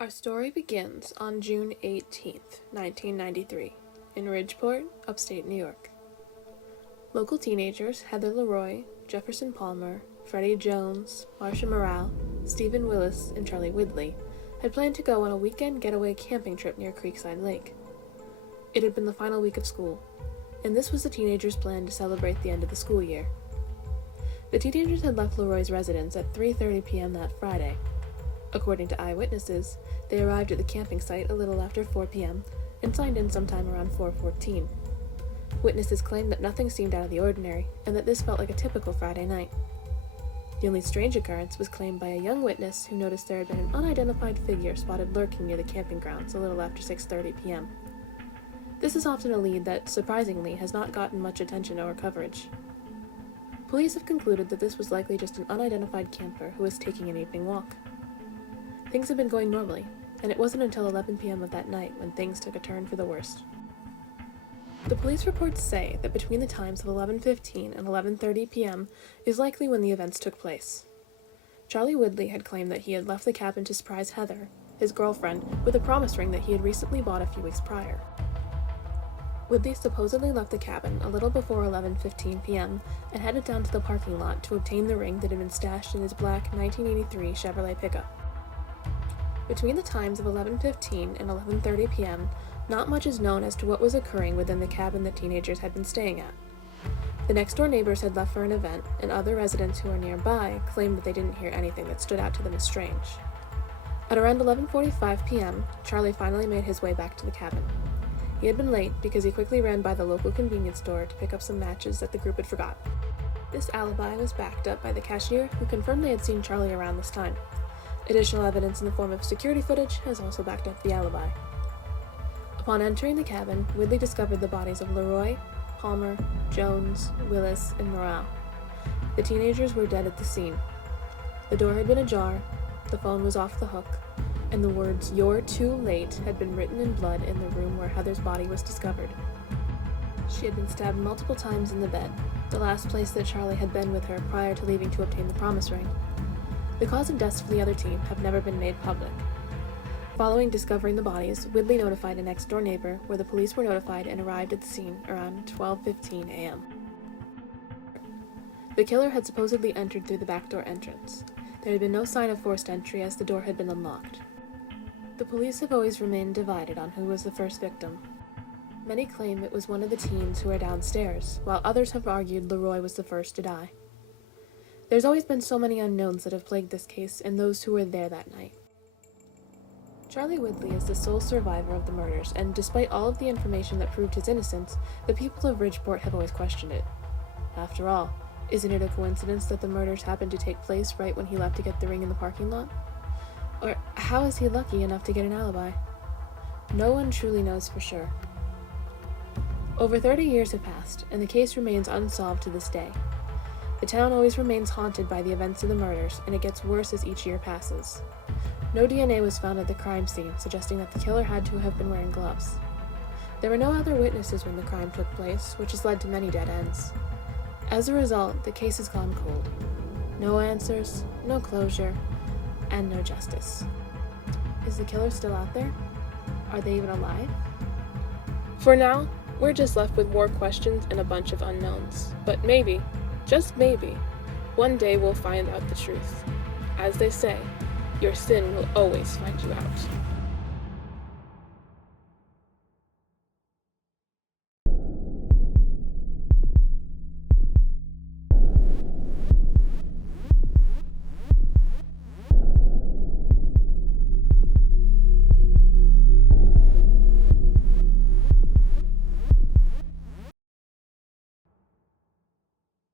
Our story begins on June 18th, 1993, in Ridgeport, upstate New York. Local teenagers Heather Leroy, Jefferson Palmer, Freddie Jones, Marsha Morale, Stephen Willis, and Charlie Widley had planned to go on a weekend getaway camping trip near Creekside Lake. It had been the final week of school, and this was the teenagers' plan to celebrate the end of the school year. The teenagers had left Leroy's residence at 3:30 p.m. that Friday. According to eyewitnesses, they arrived at the camping site a little after 4 p.m. and signed in sometime around 4:14. Witnesses claimed that nothing seemed out of the ordinary, and that this felt like a typical Friday night. The only strange occurrence was claimed by a young witness who noticed there had been an unidentified figure spotted lurking near the camping grounds a little after 6:30 p.m. This is often a lead that, surprisingly, has not gotten much attention or coverage. Police have concluded that this was likely just an unidentified camper who was taking an evening walk. Things had been going normally, and it wasn't until 11 p.m. of that night when things took a turn for the worst. The police reports say that between the times of 11:15 and 11:30 p.m. is likely when the events took place. Charlie Widley had claimed that he had left the cabin to surprise Heather, his girlfriend, with a promise ring that he had recently bought a few weeks prior. Widley supposedly left the cabin a little before 11:15 p.m. and headed down to the parking lot to obtain the ring that had been stashed in his black 1983 Chevrolet pickup. Between the times of 11:15 and 11:30 p.m., not much is known as to what was occurring within the cabin the teenagers had been staying at. The next-door neighbors had left for an event, and other residents who were nearby claimed that they didn't hear anything that stood out to them as strange. At around 11:45 p.m., Charlie finally made his way back to the cabin. He had been late because he quickly ran by the local convenience store to pick up some matches that the group had forgot. This alibi was backed up by the cashier, who confirmed they had seen Charlie around this time. Additional evidence in the form of security footage has also backed up the alibi. Upon entering the cabin, Widley discovered the bodies of Leroy, Palmer, Jones, Willis, and Morale. The teenagers were dead at the scene. The door had been ajar, the phone was off the hook, and the words "You're too late" had been written in blood in the room where Heather's body was discovered. She had been stabbed multiple times in the bed, the last place that Charlie had been with her prior to leaving to obtain the promise ring. The cause of deaths for the other team have never been made public. Following discovering the bodies, Widley notified a next-door neighbor, where the police were notified and arrived at the scene around 12:15 a.m. The killer had supposedly entered through the back door entrance. There had been no sign of forced entry as the door had been unlocked. The police have always remained divided on who was the first victim. Many claim it was one of the teens who were downstairs, while others have argued Leroy was the first to die. There's always been so many unknowns that have plagued this case and those who were there that night. Charlie Widley is the sole survivor of the murders, and despite all of the information that proved his innocence, the people of Ridgeport have always questioned it. After all, isn't it a coincidence that the murders happened to take place right when he left to get the ring in the parking lot? Or how is he lucky enough to get an alibi? No one truly knows for sure. Over 30 years have passed, and the case remains unsolved to this day. The town always remains haunted by the events of the murders, and it gets worse as each year passes. No DNA was found at the crime scene, suggesting that the killer had to have been wearing gloves. There were no other witnesses when the crime took place, which has led to many dead ends. As a result, the case has gone cold. No answers, no closure, and no justice. Is the killer still out there? Are they even alive? For now, we're just left with more questions and a bunch of unknowns. But maybe, just maybe, one day we'll find out the truth. As they say, your sin will always find you out.